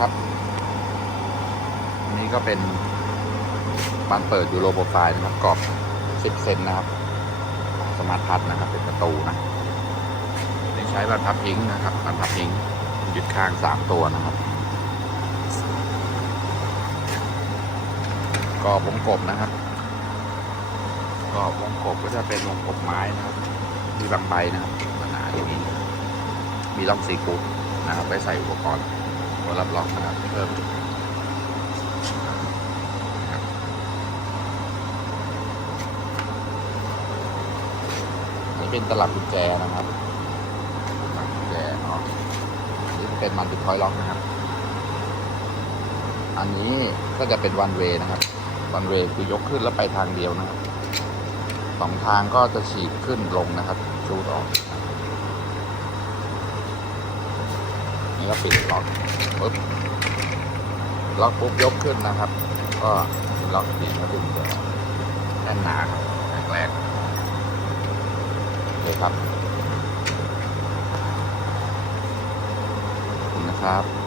ครับ อันนี้ก็เป็นบานเปิดยูโรโปรไฟล์นะครับกรอบ 10 เซนนะครับ สมาร์ทพัดนะครับ เป็นประตูนะนี่ใช้บานพับพิงนะครับบานพับพิงยึดข้าง 3 ตัวนะครับกรอบวงกบนะครับกรอบวงกบก็จะเป็นวงกบไม้นะครับมีบางใบนะครับหนาๆอย่างนี้ มีร่องสีกุ๊นะครับไว้ใส่อุปกรณ์ัวรับล็อกนะครับเพิ่มอันนี้เป็นตลับกุญแจนะครับตลับกุญแจเนาะนนี้เป็นมันติดคอยล็อกนะครับ อันนี้ก็จะเป็นวันเวนะครับวันเวคือยกขึ้นแล้วไปทางเดียวนะครับสองทางก็จะฉีกขึ้นลงนะครับชูดออก นี้ก็ปิดล็อกปุ๊บล็อกปุ๊บยกขึ้นนะครับ ก็ล็อกปิดแล้วดึงตัวแน่นหนาแข็งแรงๆโอเคครับขอบคุณนะครับ